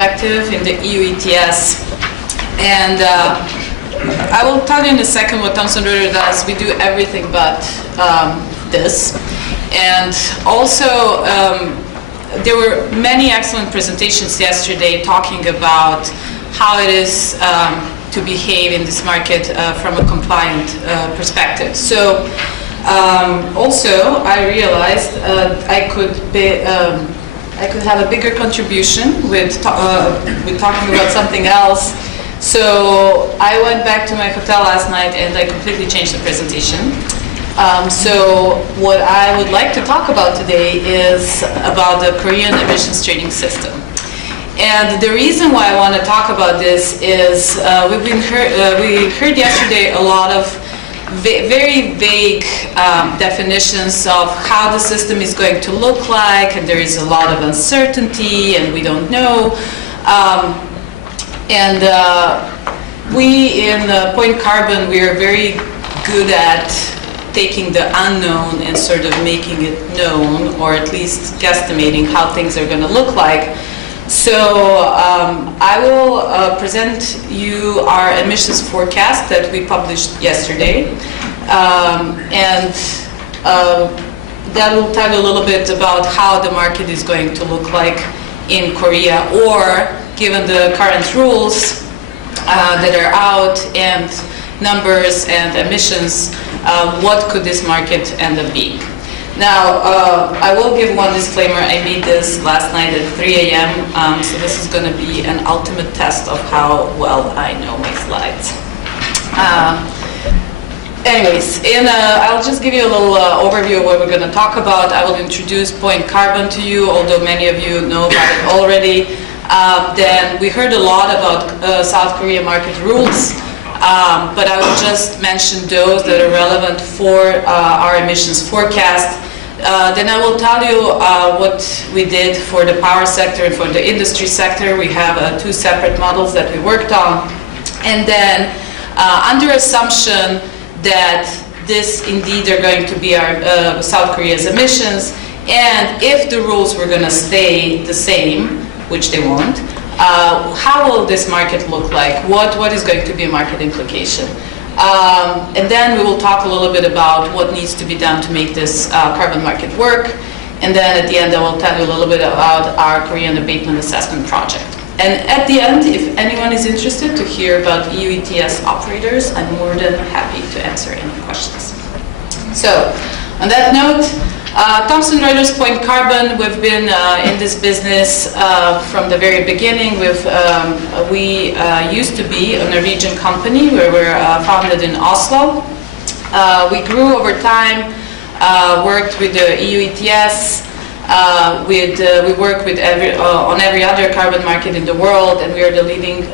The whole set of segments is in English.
active in the EU ETS, and I will tell you in a second what Thomson Reuters does. We do everything but this, and also there were many excellent presentations yesterday talking about how it is to behave in this market from a compliant perspective. So also I realized I could have a bigger contribution with talking about something else. So I went back to my hotel last night and I completely changed the presentation. So what I would like to talk about today is about the Korean emissions trading system. And the reason why I want to talk about this is we heard yesterday a lot of very vague definitions of how the system is going to look like, and there is a lot of uncertainty and we don't know. We in Point Carbon, we are very good at taking the unknown and sort of making it known, or at least guesstimating how things are going to look like. So I will present you our emissions forecast that we published yesterday, and that will tell you a little bit about how the market is going to look like in Korea, or given the current rules that are out and numbers and emissions, what could this market end up being? Now, I will give one disclaimer. I made this last night at 3 a.m., so this is going to be an ultimate test of how well I know my slides. Anyways, I'll just give you a little overview of what we're going to talk about. I will introduce Point Carbon to you, although many of you know about it already. Then we heard a lot about South Korea market rules. But I will just mention those that are relevant for our emissions forecast. Then I will tell you what we did for the power sector and for the industry sector. We have two separate models that we worked on. And then under assumption that this indeed are going to be our South Korea's emissions, and if the rules were going to stay the same, which they won't, how will this market look like? What is going to be a market implication? And then we will talk a little bit about what needs to be done to make this carbon market work. And then at the end, I will tell you a little bit about our Korean abatement assessment project. And at the end, if anyone is interested to hear about EU ETS operators, I'm more than happy to answer any questions. So on that note, Thomson Reuters Point Carbon, we've been in this business from the very beginning. We used to be a Norwegian company. We were founded in Oslo. We grew over time, worked with the EU ETS. We work with on every other carbon market in the world, and we are the leading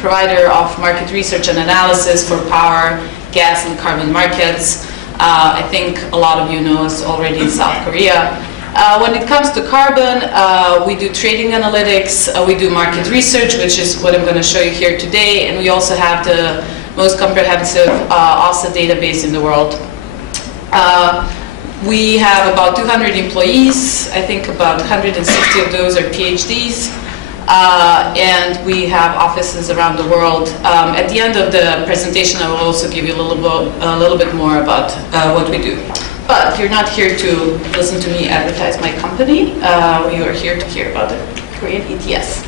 provider of market research and analysis for power, gas, and carbon markets. I think a lot of you know us already in South Korea. When it comes to carbon, we do trading analytics, we do market research, which is what I'm going to show you here today, and we also have the most comprehensive offset database in the world. We have about 200 employees. I think about 160 of those are PhDs. And we have offices around the world. At the end of the presentation, I will also give you a little bit more about what we do. But you're not here to listen to me advertise my company. You are here to hear about the Korean ETS.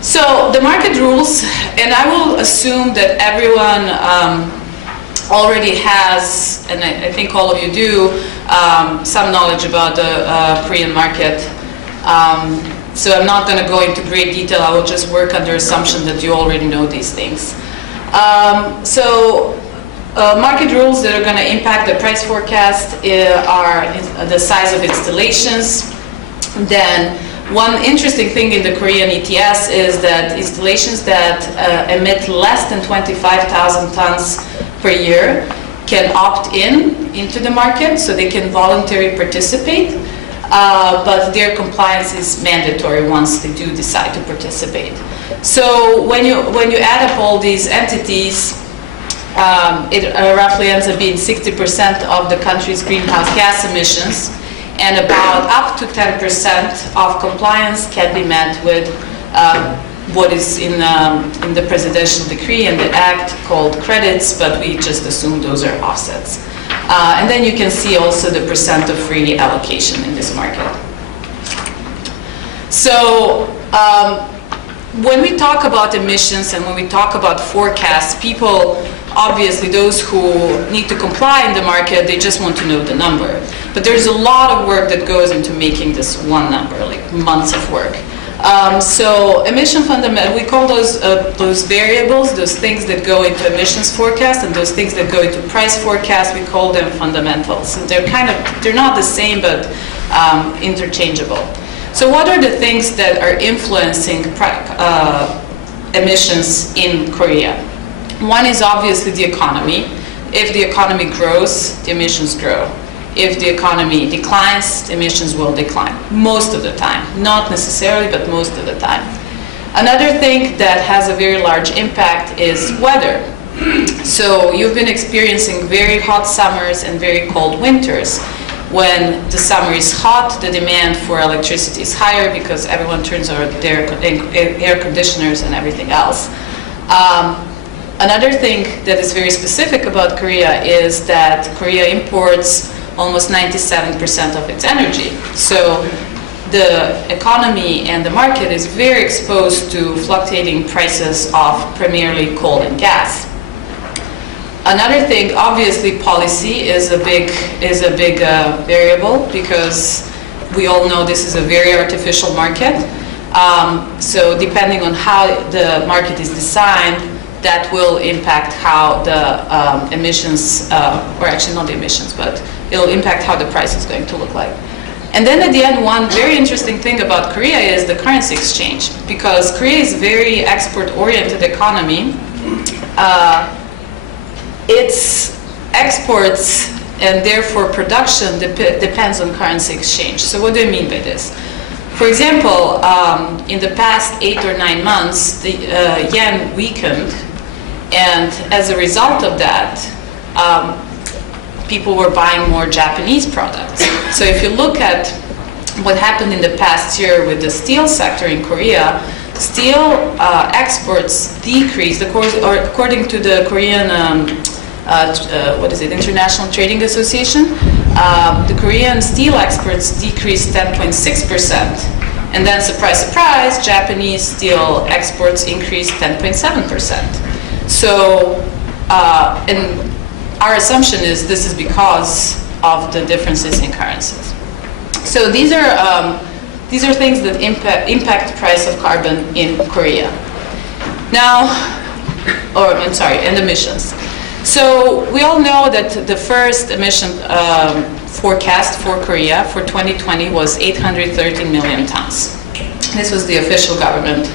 So the market rules, and I will assume that everyone already has, and I think all of you do, some knowledge about the Korean market. So I'm not going to go into great detail. I will just work under assumption that you already know these things. Market rules that are going to impact the price forecast are the size of installations. Then one interesting thing in the Korean ETS is that installations that emit less than 25,000 tons per year can opt into the market, so they can voluntarily participate. But their compliance is mandatory once they do decide to participate. So when you add up all these entities, it roughly ends up being 60% of the country's greenhouse gas emissions, and about up to 10% of compliance can be met with what is in the presidential decree and the act called credits, but we just assume those are offsets. And then you can see also the percent of free allocation in this market. So when we talk about emissions and when we talk about forecasts, people, obviously those who need to comply in the market, they just want to know the number. But there's a lot of work that goes into making this one number, like months of work. So emission fundamental, we call those variables, those things that go into emissions forecast, and those things that go into price forecast, we call them fundamentals. And they're not the same, but interchangeable. So what are the things that are influencing emissions in Korea? One is obviously the economy. If the economy grows, the emissions grow. If the economy declines, the emissions will decline, most of the time. Not necessarily, but most of the time. Another thing that has a very large impact is weather. So you've been experiencing very hot summers and very cold winters. When the summer is hot, the demand for electricity is higher because everyone turns on their air conditioners and everything else. Another thing that is very specific about Korea is that Korea imports almost 97% of its energy. So the economy and the market is very exposed to fluctuating prices of primarily coal and gas. Another thing, obviously, policy is a big variable because we all know this is a very artificial market. So depending on how the market is designed, that will impact how the emissions, or actually not the emissions, but it'll impact how the price is going to look like. And then at the end, one very interesting thing about Korea is the currency exchange, because Korea is a very export-oriented economy. Its exports and therefore production depends on currency exchange. So what do I mean by this? For example, in the past 8 or 9 months, the yen weakened, and as a result of that, people were buying more Japanese products. So if you look at what happened in the past year with the steel sector in Korea, steel exports decreased, according to the Korean International Trading Association, the Korean steel exports decreased 10.6%. And then, surprise, surprise, Japanese steel exports increased 10.7%. So, and our assumption is this is because of the differences in currencies. So these are things that impact the price of carbon in Korea. Now, and emissions. So we all know that the first emission forecast for Korea for 2020 was 813 million tons. This was the official government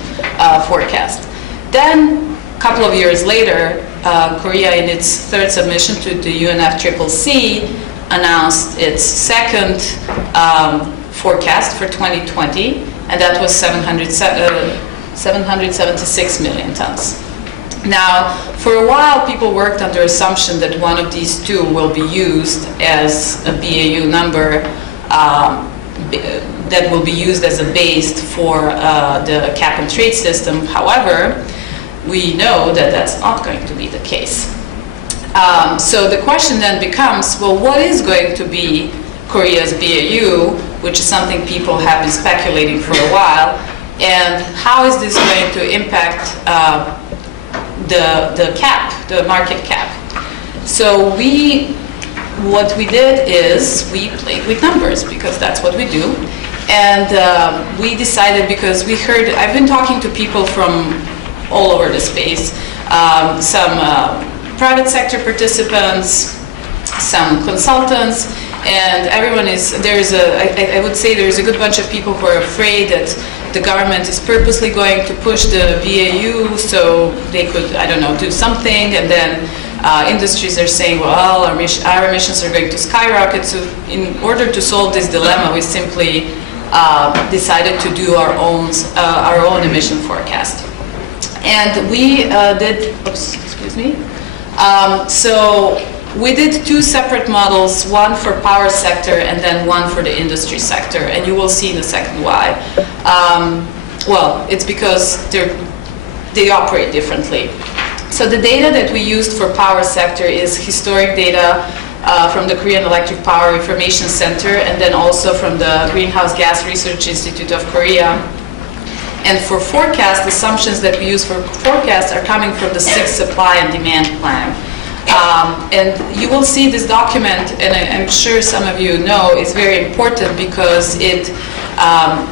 forecast. Then, a couple of years later, Korea, in its third submission to the UNFCCC, announced its second forecast for 2020, and that was 776 million tons. Now, for a while, people worked under assumption that one of these two will be used as a BAU number that will be used as a base for the cap and trade system. However, we know that that's not going to be the case. So the question then becomes, well, what is going to be Korea's BAU, which is something people have been speculating for a while, and how is this going to impact the cap, the market cap? So what we did is we played with numbers, because that's what we do. And we decided, because I've been talking to people from all over the space, some private sector participants, some consultants, and everyone I would say there's a good bunch of people who are afraid that the government is purposely going to push the BAU so they could, do something, and then industries are saying, well, our emissions are going to skyrocket. So in order to solve this dilemma, we simply decided to do our own emission forecast. And we so we did two separate models, one for power sector and then one for the industry sector, and you will see in a second why. well, it's because they operate differently. So the data that we used for power sector is historic data from the Korean Electric Power Information Center, and then also from the Greenhouse Gas Research Institute of Korea. And for forecast, assumptions that we use for forecast are coming from the 6th supply and demand plan. And you will see this document, and I'm sure some of you know, is very important because it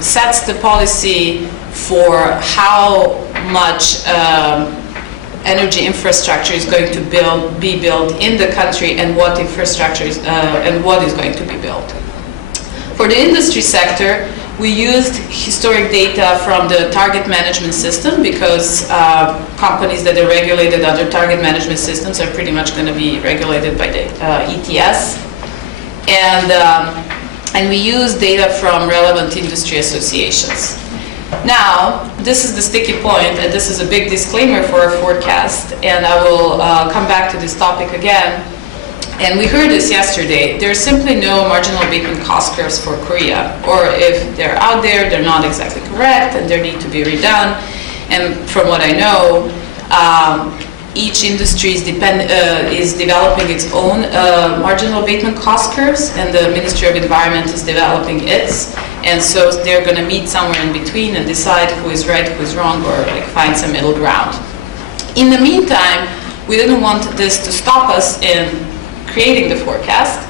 sets the policy for how much energy infrastructure is going to be built in the country, and what infrastructure is, and what is going to be built. For the industry sector, we used historic data from the target management system because companies that are regulated under target management systems are pretty much going to be regulated by the ETS. And we use data from relevant industry associations. Now, this is the sticky point, and this is a big disclaimer for our forecast, and I will come back to this topic again. And we heard this yesterday. There's simply no marginal abatement cost curves for Korea, or if they're out there, they're not exactly correct, and they need to be redone. And from what I know, each industry is developing its own marginal abatement cost curves, and the Ministry of Environment is developing its. And so they're going to meet somewhere in between and decide who is right, who is wrong, or like find some middle ground. In the meantime, we didn't want this to stop us in creating the forecast.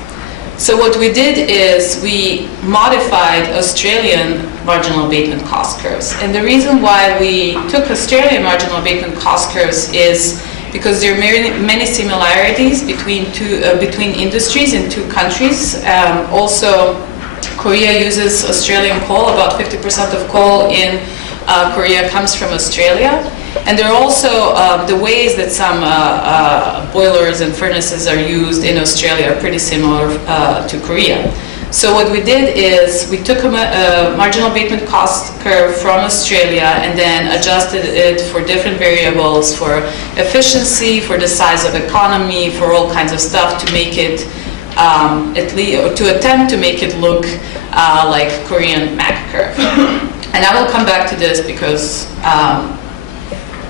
So what we did is we modified Australian marginal abatement cost curves. And the reason why we took Australian marginal abatement cost curves is because there are many similarities between industries in two countries. Also, Korea uses Australian coal. About 50% of coal in Korea comes from Australia. And there are also the ways that some boilers and furnaces are used in Australia are pretty similar to Korea. So what we did is we took a marginal abatement cost curve from Australia and then adjusted it for different variables, for efficiency, for the size of economy, for all kinds of stuff to make it at least, or to attempt to make it look like Korean MAC curve. And I will come back to this because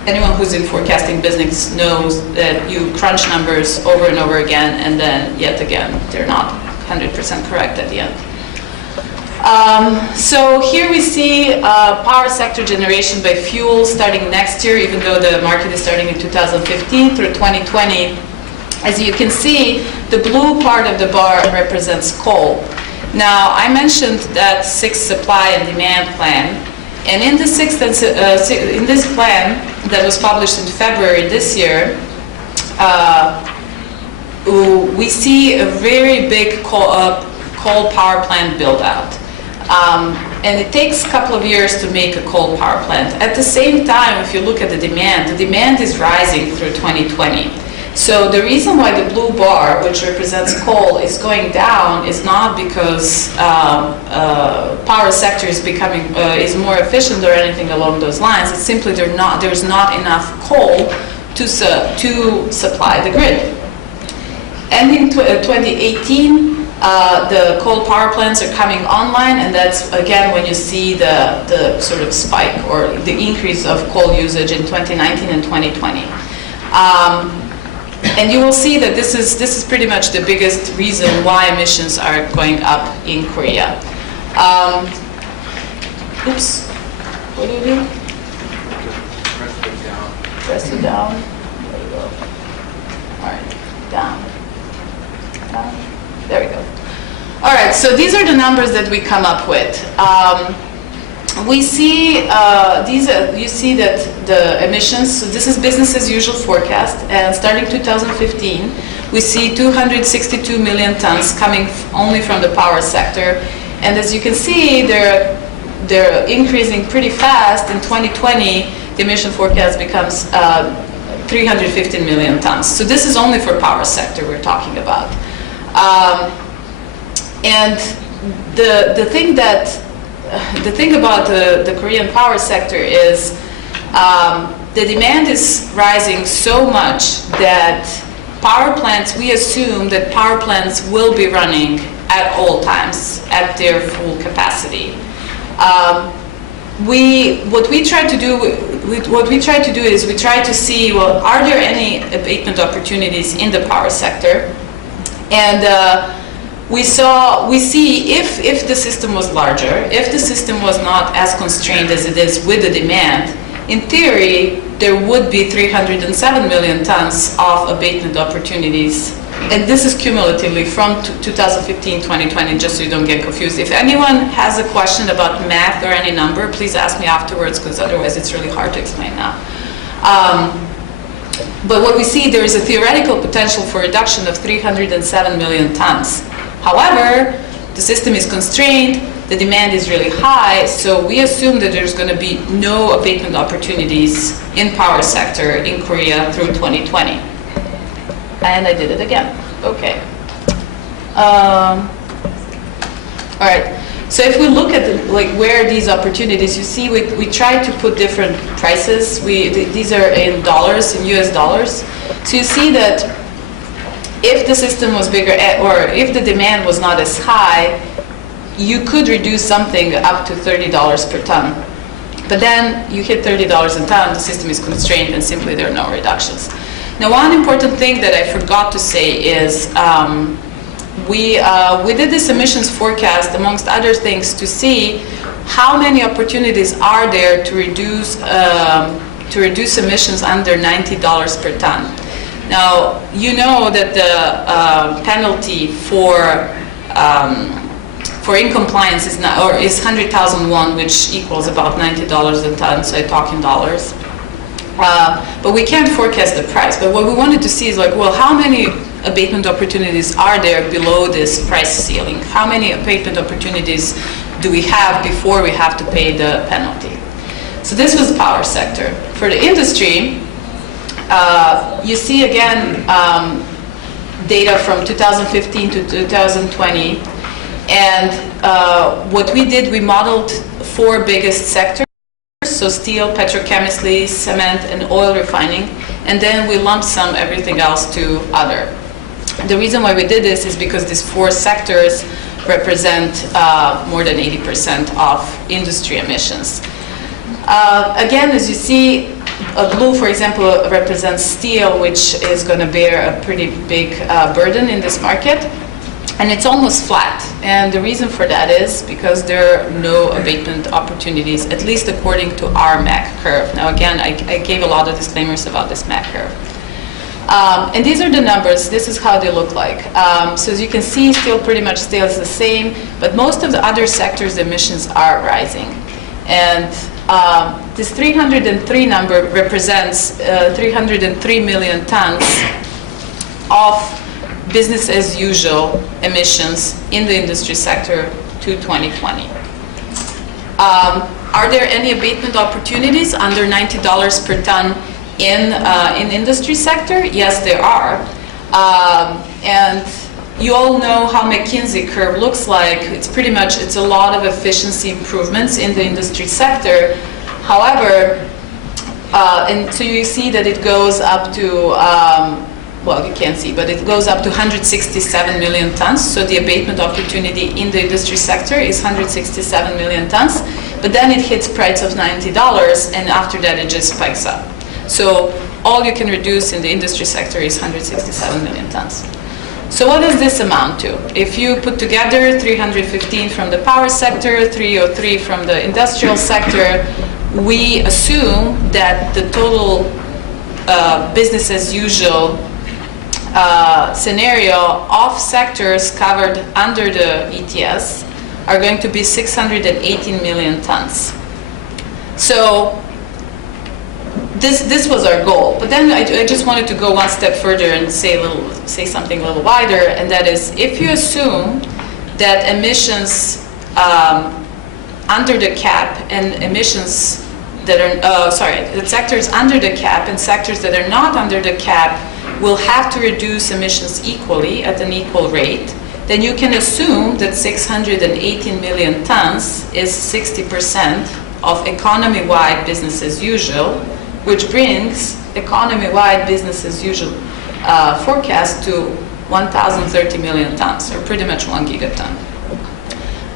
anyone who's in forecasting business knows that you crunch numbers over and over again, and then yet again, they're not 100% correct at the end. So here we see power sector generation by fuel starting next year, even though the market is starting in 2015 through 2020. As you can see, the blue part of the bar represents coal. Now, I mentioned that 6th supply and demand plan. And in the in this plan that was published in February this year, we see a very big coal power plant build out. And it takes a couple of years to make a coal power plant. At the same time, if you look at the demand is rising through 2020. So the reason why the blue bar, which represents coal, is going down is not because power sector is becoming is more efficient or anything along those lines. It's simply there's not enough coal to supply the grid. Ending 2018, the coal power plants are coming online, and that's again when you see the sort of spike or the increase of coal usage in 2019 and 2020. And you will see that this is pretty much the biggest reason why emissions are going up in Korea. Oops. What do you do? Press it down. Press it down. There we go. All right. Down. Down. There we go. All right. So these are the numbers that we come up with. We see you see that the emissions, so this is business as usual forecast, and starting 2015, we see 262 million tons coming only from the power sector. And as you can see, they're increasing pretty fast. In 2020, the emission forecast becomes 315 million tons. So this is only for power sector we're talking about. And the thing about the Korean power sector is the demand is rising so much that power plants, we assume that power plants will be running at all times at their full capacity. what we try to do is we try to see, well, are there any abatement opportunities in the power sector? And we see if the system was larger, if the system was not as constrained as it is with the demand, in theory, there would be 307 million tons of abatement opportunities. And this is cumulatively from 2015-2020, just so you don't get confused. If anyone has a question about math or any number, please ask me afterwards, because otherwise it's really hard to explain now. But what we see, there is a theoretical potential for reduction of 307 million tons. However, the system is constrained, the demand is really high, so we assume that there's going to be no abatement opportunities in power sector in Korea through 2020. And I did it again. Okay. All right. So if we look at where these opportunities, you see we try to put different prices. These are in dollars, in US dollars. So you see that if the system was bigger, or if the demand was not as high, you could reduce something up to $30 per ton. But then you hit $30 a ton, the system is constrained, and simply there are no reductions. Now, one important thing that I forgot to say is we did this emissions forecast, amongst other things, to see how many opportunities are there to reduce emissions under $90 per ton. Now, you know that the penalty for incompliance is 100,000 won, which equals about $90 a ton. So I talk in dollars. But we can't forecast the price. But what we wanted to see is well, how many abatement opportunities are there below this price ceiling? How many abatement opportunities do we have before we have to pay the penalty? So this was the power sector. For the industry, you see again data from 2015 to 2020. And what we did, we modeled 4 biggest sectors. So steel, petrochemistry, cement, and oil refining, and then we lump sum everything else to other. The reason why we did this is because these 4 sectors represent more than 80% of industry emissions. Again, as you see, blue, for example, represents steel, which is going to bear a pretty big burden in this market. And it's almost flat. And the reason for that is because there are no abatement opportunities, at least according to our MAC curve. Now, again, I gave a lot of disclaimers about this MAC curve. And these are the numbers. This is how they look like. So as you can see, steel pretty much stays the same, but most of the other sectors' emissions are rising. And this 303 number represents 303 million tons of business as usual emissions in the industry sector to 2020. Are there any abatement opportunities under $90 per ton in industry sector? Yes, there are. And you all know how McKinsey curve looks like. It's pretty much, it's a lot of efficiency improvements in the industry sector. However, and so you see that it goes up to well, you can't see, but it goes up to 167 million tons. So the abatement opportunity in the industry sector is 167 million tons. But then it hits price of $90, and after that it just spikes up. So all you can reduce in the industry sector is 167 million tons. So what does this amount to? If you put together 315 from the power sector, 303 from the industrial sector, we assume that the total business as usual scenario of sectors covered under the ETS are going to be 618 million tons. So this was our goal. But then I just wanted to go one step further and say something a little wider, and that is, if you assume that emissions under the cap and emissions that are that sectors under the cap and sectors that are not under the cap will have to reduce emissions equally at an equal rate, then you can assume that 618 million tons is 60% of economy-wide business as usual, which brings economy-wide business as usual forecast to 1,030 million tons, or pretty much 1 gigaton.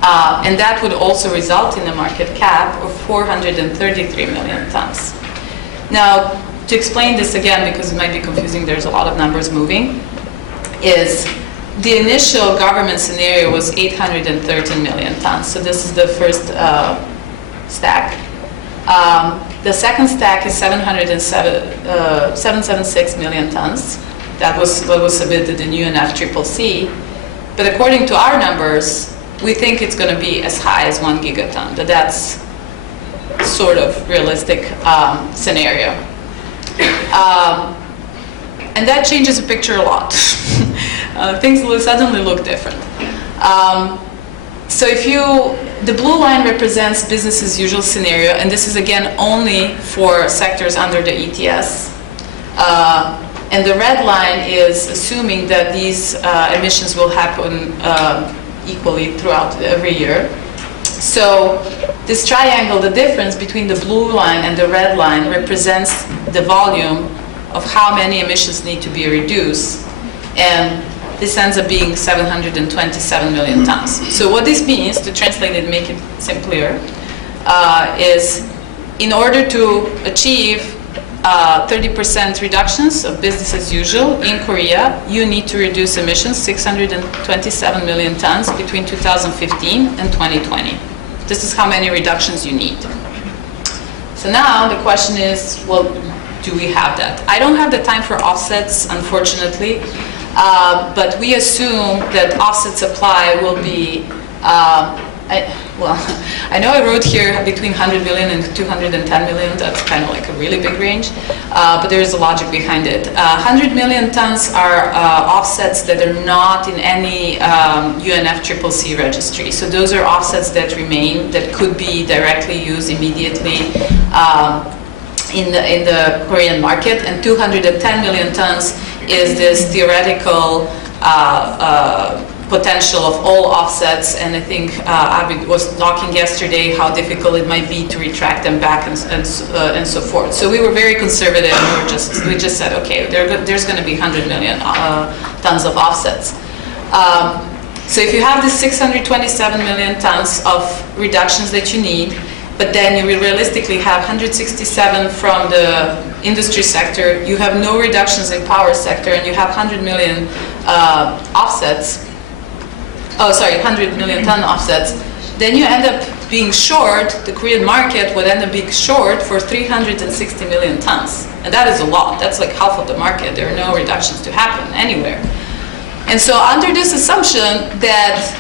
And that would also result in a market cap of 433 million tons. Now, to explain this again, because it might be confusing, there's a lot of numbers moving, is the initial government scenario was 813 million tons. So this is the first stack. The second stack is 776 million tons. That was what was submitted in UNFCCC. But according to our numbers, we think it's going to be as high as 1 gigaton. That's sort of realistic scenario. And that changes the picture a lot. Things will suddenly look different. So the blue line represents business as usual scenario, and this is again only for sectors under the ETS. And the red line is assuming that these emissions will happen equally throughout every year. So this triangle, the difference between the blue line and the red line, represents the volume of how many emissions need to be reduced. And this ends up being 727 million tons. So what this means, to translate it and make it simpler, is in order to achieve 30% reductions of business as usual in Korea, you need to reduce emissions 627 million tons between 2015 and 2020. This is how many reductions you need. So now the question is, well, do we have that? I don't have the time for offsets, unfortunately, but we assume that offset supply will be, I know I wrote here between 100 million and 210 million. That's kind of like a really big range, but there is a logic behind it. 100 million tons are offsets that are not in any UNFCCC registry. So those are offsets that remain, that could be directly used immediately in the Korean market. And 210 million tons is this theoretical potential of all offsets, and I think Abid was talking yesterday how difficult it might be to retract them back and so forth. So we were very conservative, and we just said, okay, there's going to be 100 million tons of offsets. So if you have this 627 million tons of reductions that you need, but then you will realistically have 167 from the industry sector, you have no reductions in power sector, and you have 100 million offsets, 100 million ton offsets, then you end up being short, the Korean market would end up being short for 360 million tons. And that is a lot. That's like half of the market. There are no reductions to happen anywhere. And so under this assumption that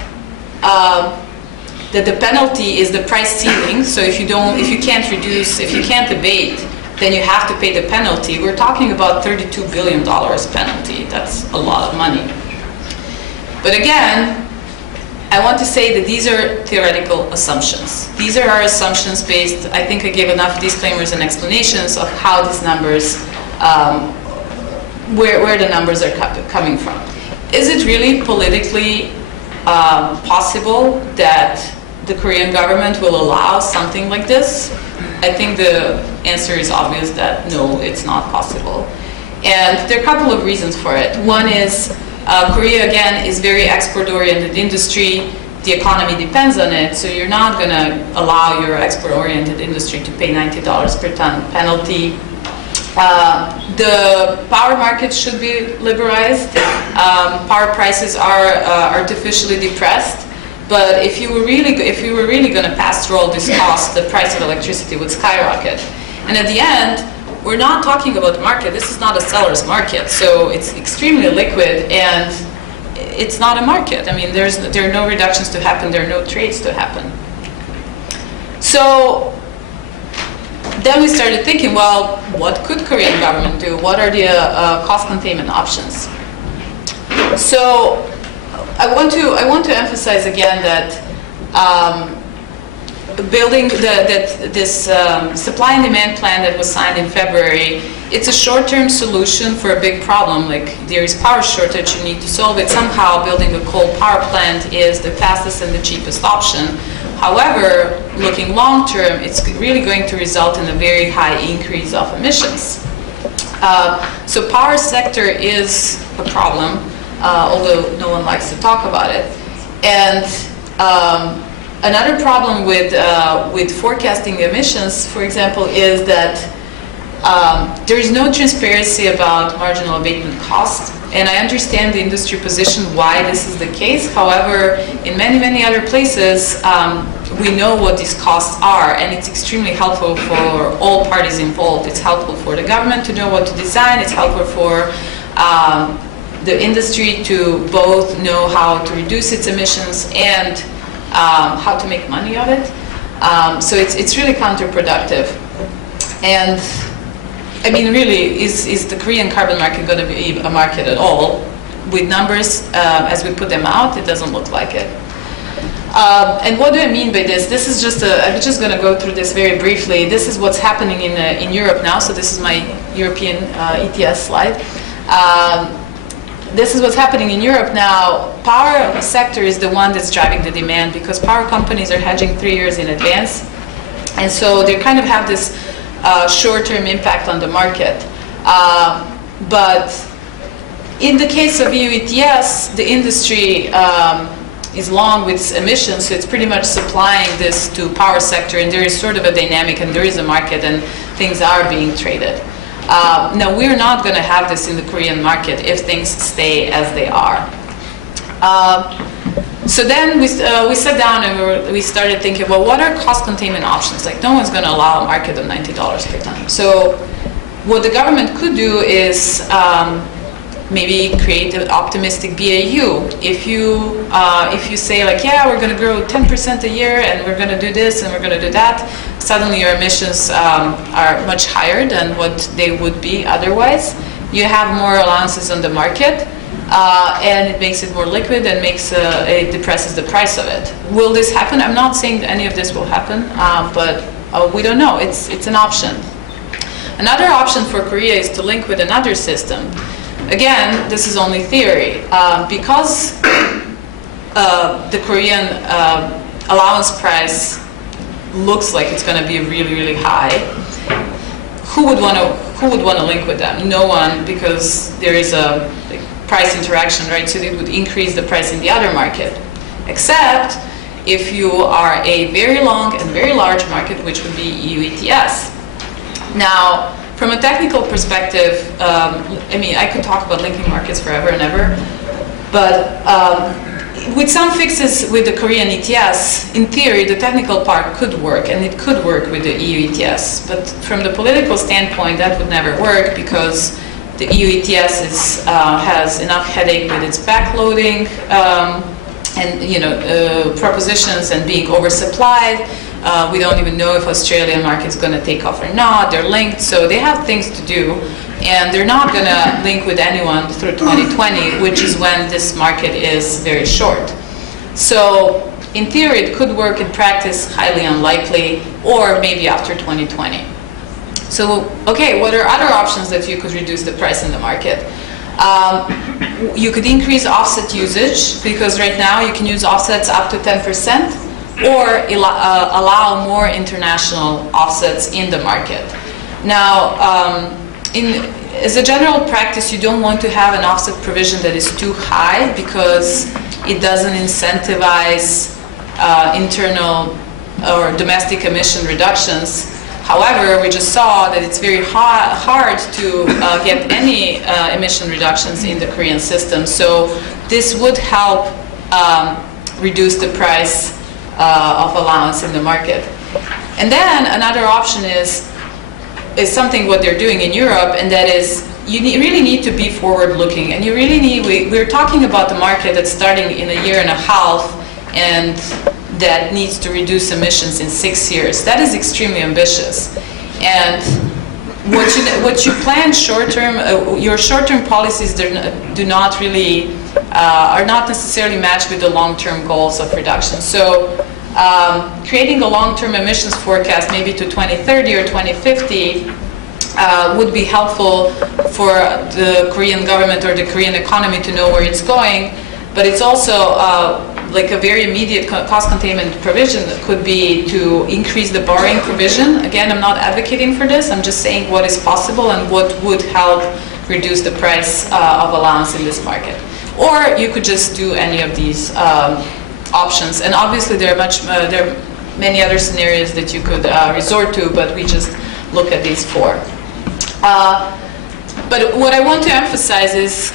the penalty is the price ceiling, so if you can't abate, then you have to pay the penalty. We're talking about $32 billion penalty. That's a lot of money. But again, I want to say that these are theoretical assumptions. These are our assumptions based, I think I gave enough disclaimers and explanations of how these numbers, where the numbers are coming from. Is it really politically possible that the Korean government will allow something like this? I think the answer is obvious that no, it's not possible. And there are a couple of reasons for it. One is Korea, again, is very export-oriented industry. The economy depends on it, so you're not going to allow your export-oriented industry to pay $90 per ton penalty. The power market should be liberalized. Power prices are artificially depressed. But if you were really going to pass through all this cost, the price of electricity would skyrocket. And at the end, we're not talking about market. This is not a seller's market, so it's extremely liquid, and it's not a market. I mean, there are no reductions to happen. There are no trades to happen. So then we started thinking, well, what could Korean government do? What are the cost containment options? So I want to emphasize again that this supply and demand plan that was signed in February, it's a short-term solution for a big problem. Like, there is power shortage, you need to solve it somehow. Building a coal power plant is the fastest and the cheapest option. However, looking long-term, it's really going to result in a very high increase of emissions. So power sector is a problem, although no one likes to talk about it. And Another problem with forecasting emissions, for example, is that there is no transparency about marginal abatement cost. And I understand the industry position why this is the case. However, in many, many other places, we know what these costs are, and it's extremely helpful for all parties involved. It's helpful for the government to know what to design. It's helpful for the industry to both know how to reduce its emissions and how to make money of it. So it's really counterproductive. And I mean, really, is the Korean carbon market going to be a market at all? With numbers, as we put them out, it doesn't look like it. And what do I mean by this? This is just I'm just going to go through this very briefly. This is what's happening in Europe now. So this is my European ETS slide. This is what's happening in Europe now. Power sector is the one that's driving the demand because power companies are hedging 3 years in advance. And so they kind of have this short-term impact on the market. But in the case of EU ETS, the industry is long with emissions, so it's pretty much supplying this to power sector, and there is sort of a dynamic, and there is a market, and things are being traded. Now, we're not going to have this in the Korean market if things stay as they are. So then we sat down and we started thinking, well, what are cost containment options? Like, no one's going to allow a market of $90 per ton. So what the government could do is maybe create an optimistic BAU. If you say, like, yeah, we're going to grow 10% a year, and we're going to do this, and we're going to do that, suddenly your emissions are much higher than what they would be otherwise. You have more allowances on the market. And it makes it more liquid and it depresses the price of it. Will this happen? I'm not saying that any of this will happen, but we don't know. It's an option. Another option for Korea is to link with another system. Again, this is only theory. Because the Korean allowance price looks like it's going to be really, really high, who would want to link with them? No one, because there is a price interaction, right? So it would increase the price in the other market, except if you are a very long and very large market, which would be EU ETS. Now, from a technical perspective, I mean, I could talk about linking markets forever and ever, but with some fixes with the Korean ETS, in theory, the technical part could work, and it could work with the EU ETS. But from the political standpoint, that would never work because the EU ETS has enough headache with its backloading and propositions and being oversupplied. We don't even know if Australian market's going to take off or not. They're linked, so they have things to do, and they're not going to link with anyone through 2020, which is when this market is very short. So in theory, it could work. In practice, highly unlikely, or maybe after 2020. So, okay, what are other options that you could reduce the price in the market? You could increase offset usage, because right now you can use offsets up to 10%, or allow more international offsets in the market. Now, as a general practice, you don't want to have an offset provision that is too high, because it doesn't incentivize internal or domestic emission reductions. However, we just saw that it's very hard to get any emission reductions in the Korean system. So this would help reduce the price of allowance in the market. And then another option is something what they're doing in Europe, and that is you really need to be forward-looking, and you really need. We're talking about the market that's starting in a year and a half, and that needs to reduce emissions in 6 years. That is extremely ambitious. And what you plan short-term, your short-term policies do not really, are not necessarily matched with the long-term goals of reduction. So creating a long-term emissions forecast, maybe to 2030 or 2050, would be helpful for the Korean government or the Korean economy to know where it's going. But it's also like a very immediate cost containment provision could be to increase the borrowing provision. Again, I'm not advocating for this. I'm just saying what is possible and what would help reduce the price of allowance in this market. Or you could just do any of these options. And obviously there are many other scenarios that you could resort to, but we just look at these 4. But what I want to emphasize is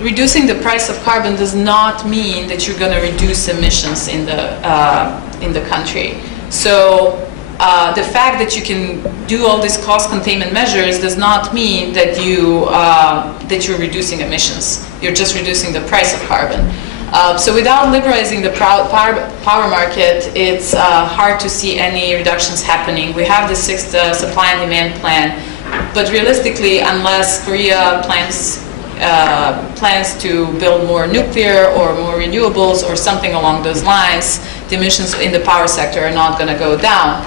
reducing the price of carbon does not mean that you're going to reduce emissions in the country. So the fact that you can do all these cost containment measures does not mean that you're reducing emissions. You're just reducing the price of carbon. So without liberalizing the power market, it's hard to see any reductions happening. We have the 6th supply and demand plan, but realistically, unless Korea plans to build more nuclear or more renewables or something along those lines, the emissions in the power sector are not going to go down.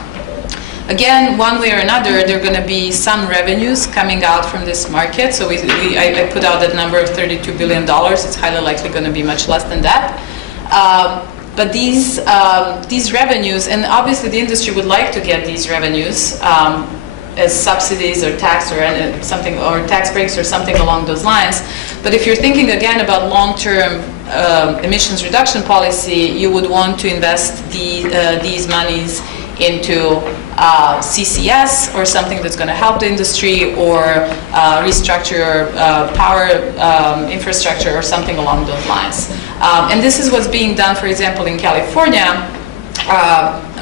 Again, one way or another, there are going to be some revenues coming out from this market. So I put out that number of $32 billion. It's highly likely going to be much less than that. But these revenues, and obviously the industry would like to get these revenues as subsidies or tax or something, or tax breaks or something along those lines. But if you're thinking again about long-term emissions reduction policy, you would want to invest these monies into CCS or something that's going to help the industry, or restructure power infrastructure or something along those lines. And this is what's being done, for example, in California.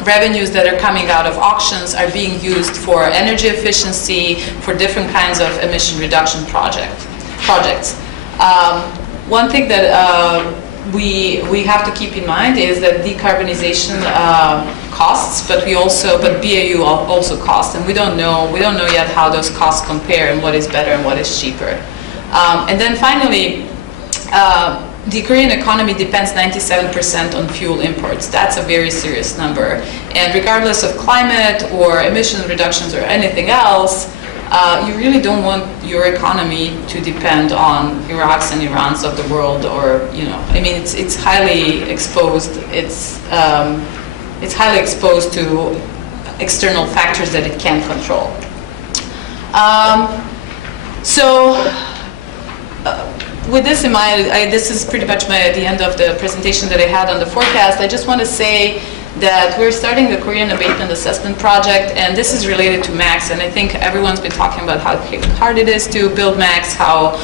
Revenues that are coming out of auctions are being used for energy efficiency, for different kinds of emission reduction projects. One thing that we have to keep in mind is that decarbonization costs, but BAU also costs, and we don't know yet how those costs compare and what is better and what is cheaper. And then finally, the Korean economy depends 97% on fuel imports. That's a very serious number. And regardless of climate or emission reductions or anything else, you really don't want your economy to depend on Iraqs and Irans of the world, or it's highly exposed. It's highly exposed to external factors that it can't control. With this in mind, this is pretty much the end of the presentation that I had on the forecast. I just want to say that we're starting the Korean Abatement Assessment Project, and this is related to MAX, and I think everyone's been talking about how hard it is to build MAX, how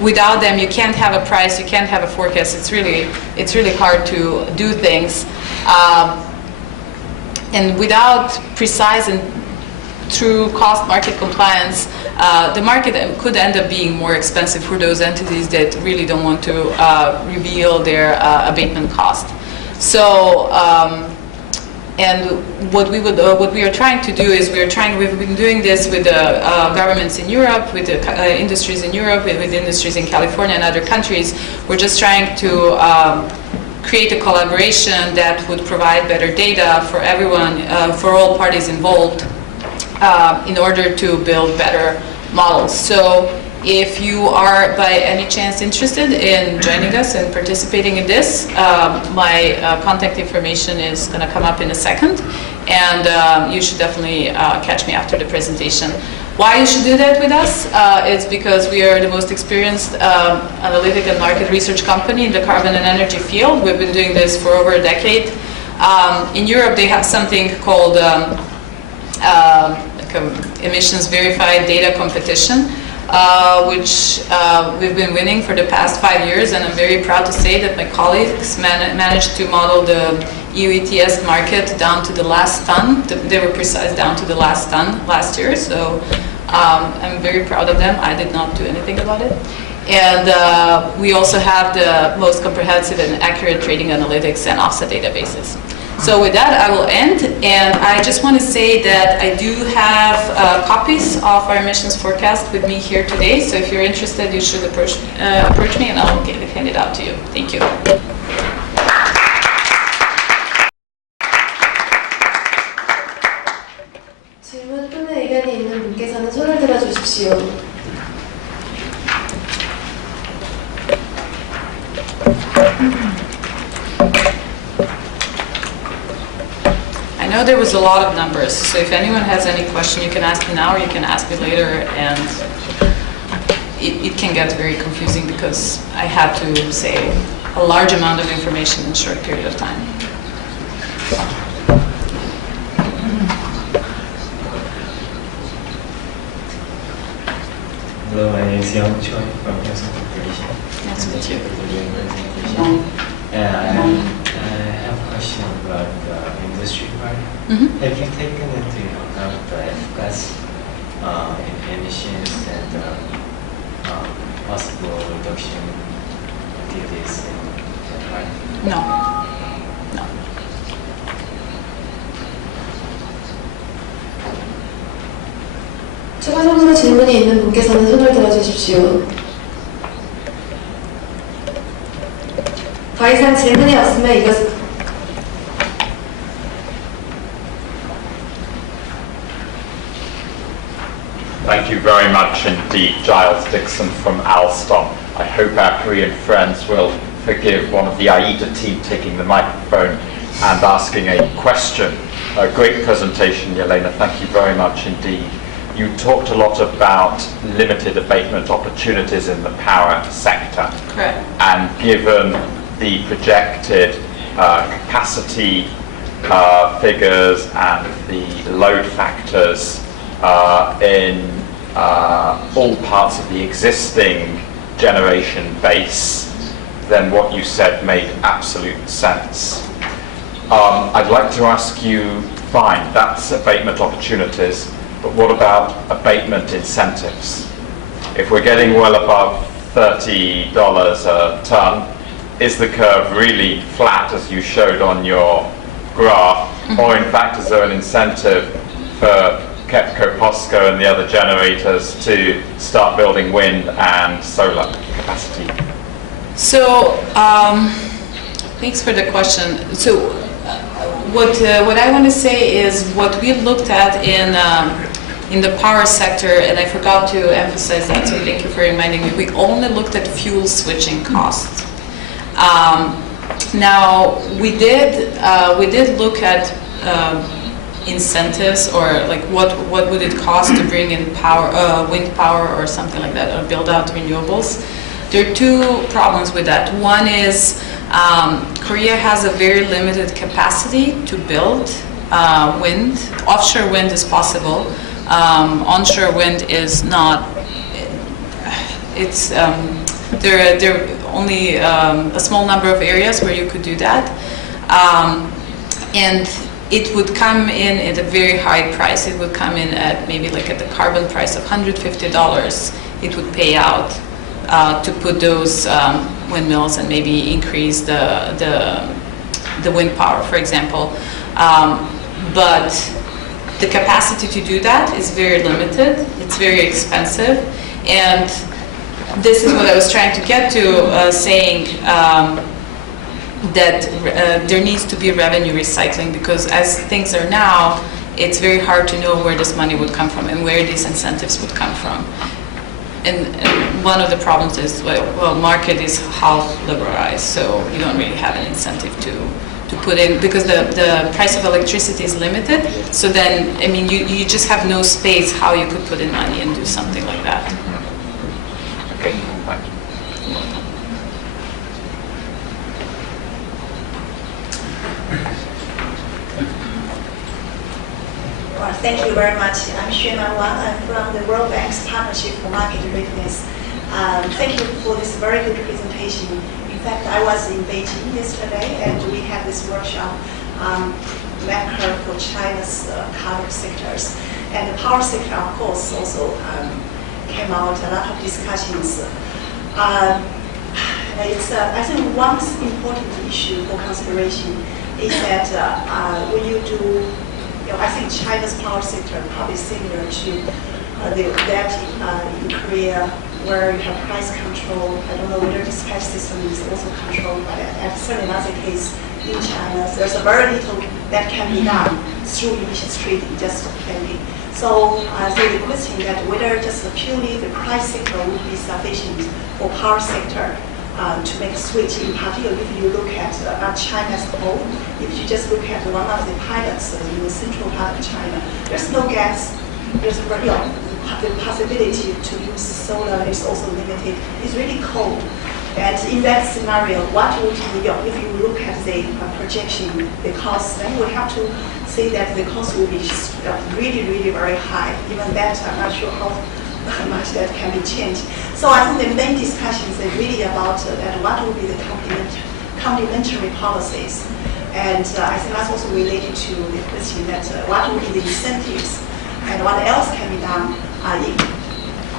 without them you can't have a price, you can't have a forecast. It's really hard to do things, and without precise and true cost market compliance, the market could end up being more expensive for those entities that really don't want to reveal their abatement cost. So, and what we are trying to do is we've been doing this with the governments in Europe, with the industries in Europe, with industries in California and other countries. We're just trying to create a collaboration that would provide better data for everyone, for all parties involved, in order to build better models. So if you are by any chance interested in joining us and participating in this, my contact information is going to come up in a second, and you should definitely catch me after the presentation. Why you should do that with us? It's because we are the most experienced analytic and market research company in the carbon and energy field. We've been doing this for over a decade. In Europe, they have something called emissions verified data competition, which we've been winning for the past 5 years, and I'm very proud to say that my colleagues managed to model the EU ETS market down to the last ton. They were precise down to the last ton last year, so I'm very proud of them. I did not do anything about it. And we also have the most comprehensive and accurate trading analytics and offset databases. So with that, I will end, and I just want to say that I do have copies of our emissions forecast with me here today, so if you're interested, you should approach me and I'll hand it out to you. Thank you. 질문 또는 의견이 있는 분께서는 손을 들어주십시오. I know there was a lot of numbers, so if anyone has any question, you can ask me now or you can ask me later, and it can get very confusing because I had to say a large amount of information in a short period of time. Hello, my name is Yang Choi from Houston Corporation. Nice to meet you. Thank you for doing the presentation. And I have a question about the industry part. Mm-hmm. Have you taken into account the F-gas emissions and possible reduction activities in that part? No. No. 추가적으로 질문이 있는 분께서는 손을 들어주십시오. 더 이상 질문이 없으면 이것 Thank you very much indeed, Giles Dixon from Alstom. I hope our Korean friends will forgive one of the AIDA team taking the microphone and asking a question. A great presentation, Jelena. Thank you very much indeed. You talked a lot about limited abatement opportunities in the power sector. Correct. And given the projected capacity figures and the load factors in all parts of the existing generation base, then what you said made absolute sense. I'd like to ask you, fine, that's abatement opportunities, but what about abatement incentives? If we're getting well above $30 a ton, is the curve really flat as you showed on your graph? Or in fact, is there an incentive for KEPCO, POSCO and the other generators to start building wind and solar capacity? So, thanks for the question. So, what I want to say is what we looked at in the power sector, and I forgot to emphasize that, so thank you for reminding me. We only looked at fuel switching costs. Now, we did look at incentives, or like what would it cost to bring in power, wind power or something like that, or build out renewables. There are two problems with that. One is Korea has a very limited capacity to build wind. Offshore wind is possible. Onshore wind is not. It's there are only a small number of areas where you could do that, and it would come in at a very high price. It would come in at maybe like at the carbon price of $150. It would pay out to put those windmills and maybe increase the wind power, for example. But the capacity to do that is very limited. It's very expensive, and this is what I was trying to get to, saying that there needs to be revenue recycling, because as things are now, it's very hard to know where this money would come from and where these incentives would come from. And one of the problems is, well, market is half liberalized, so you don't really have an incentive to put in, because the price of electricity is limited. So then, I mean, you just have no space how you could put in money and do something like that. Okay, thank you. Well, thank you very much. I'm Jelena. I'm from the World Bank's Partnership for Market Readiness. Thank you for this very good presentation. In fact, I was in Beijing yesterday, and we had this workshop, map curve for China's carbon sectors. And the power sector, of course, also came out a lot of discussions. I think one important issue for consideration is that when you do, I think China's power sector probably similar to that in Korea, where you have price control. I don't know whether dispatch system is also controlled, but at certainly another case in China, there's a very little that can be done through emissions trading, just depending. So the question that whether just purely the price sector would be sufficient for power sector to make a switch, in particular if you look at China as a whole. If you just look at one of the pilots in the central part of China, there's no gas. There's the possibility to use solar is also limited. It's really cold. And in that scenario, what would be if you look at the projection, the cost, then we have to say that the cost will be really, really very high. Even that, I'm not sure how much that can be changed. So I think the main discussions are really about that what will be the complementary policies. And I think that's also related to the question that what will be the incentives and what else can be done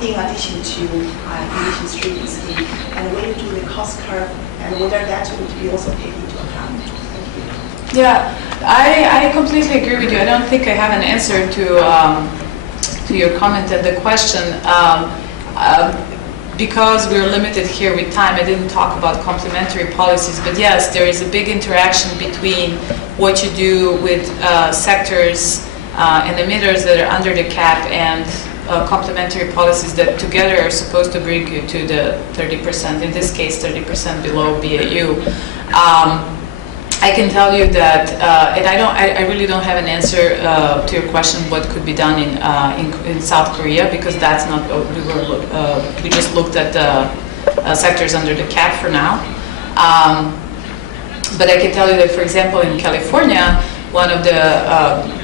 in addition to emissions trading scheme, and when you do the cost curve, and whether that would be also taken into account. Thank you. Yeah, I completely agree with you. I don't think I have an answer to your comment and the question. Because we're limited here with time, I didn't talk about complementary policies, but yes, there is a big interaction between what you do with sectors and emitters that are under the cap and complementary policies that together are supposed to bring you to the 30%, in this case 30% below BAU. I can tell you that, and I really don't have an answer to your question what could be done in South Korea, because that's not, we just looked at the sectors under the cap for now. But I can tell you that, for example, in California, one of the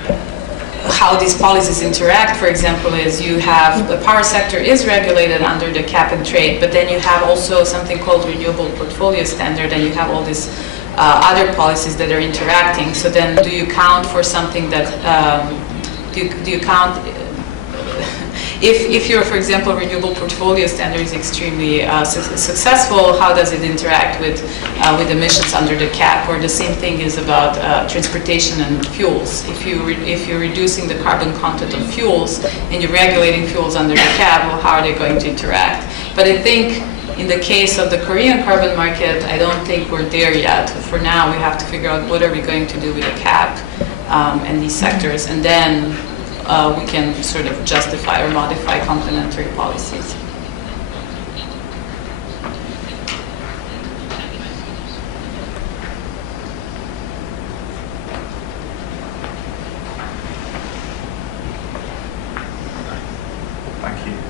how these policies interact, for example, is you have the power sector is regulated under the cap and trade, but then you have also something called renewable portfolio standard, and you have all these other policies that are interacting. So then do you count for something that, do you count, if your, for example, renewable portfolio standard is extremely successful, how does it interact with emissions under the cap? Or the same thing is about transportation and fuels. If you're reducing the carbon content of fuels and you're regulating fuels under the cap, well, how are they going to interact? But I think in the case of the Korean carbon market, I don't think we're there yet. For now, we have to figure out what are we going to do with the cap and these sectors, and then we can sort of justify or modify complementary policies.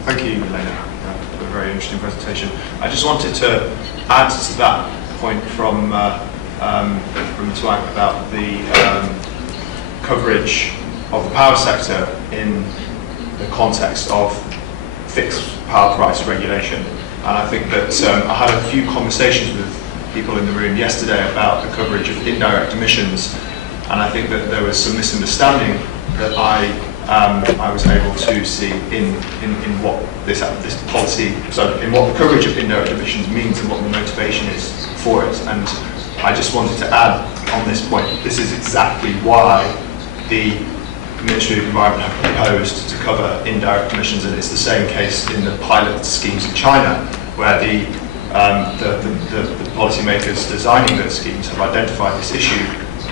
Thank you, Jelena, for a very interesting presentation. I just wanted to add to that point from Twang about the coverage of the power sector in the context of fixed power price regulation. And I think that I had a few conversations with people in the room yesterday about the coverage of indirect emissions, and I think that there was some misunderstanding that I was able to see in what this policy, so in what the coverage of indirect emissions means and what the motivation is for it. And I just wanted to add on this point, this is exactly why the Ministry of Environment have proposed to cover indirect emissions, and it's the same case in the pilot schemes in China, where the policymakers designing those schemes have identified this issue.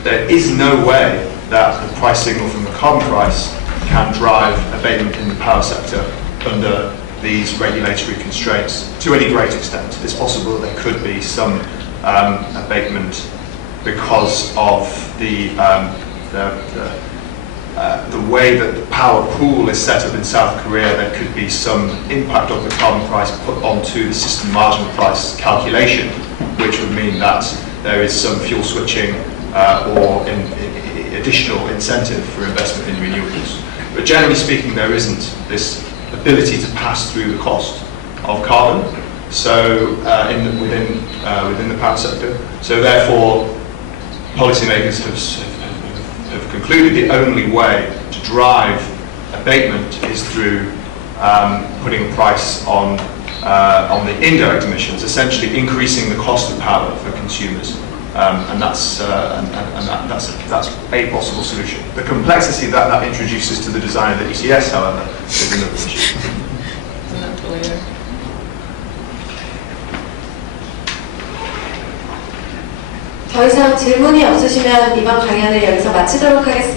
There is no way that the price signal from the carbon price can drive abatement in the power sector under these regulatory constraints to any great extent. It's possible that there could be some abatement because of the way that the power pool is set up in South Korea. There could be some impact of the carbon price put onto the system marginal price calculation, which would mean that there is some fuel switching or additional incentive for investment in renewables. But generally speaking, there isn't this ability to pass through the cost of carbon, so within the power sector. So therefore, policymakers have concluded the only way to drive abatement is through putting a price on the indirect emissions, essentially increasing the cost of power for consumers. And that's a possible solution. The complexity that introduces to the design of the ETS, however, is another issue. 더 이상 질문이 없으시면 이번 강연을 여기서 마치도록 하겠습니다.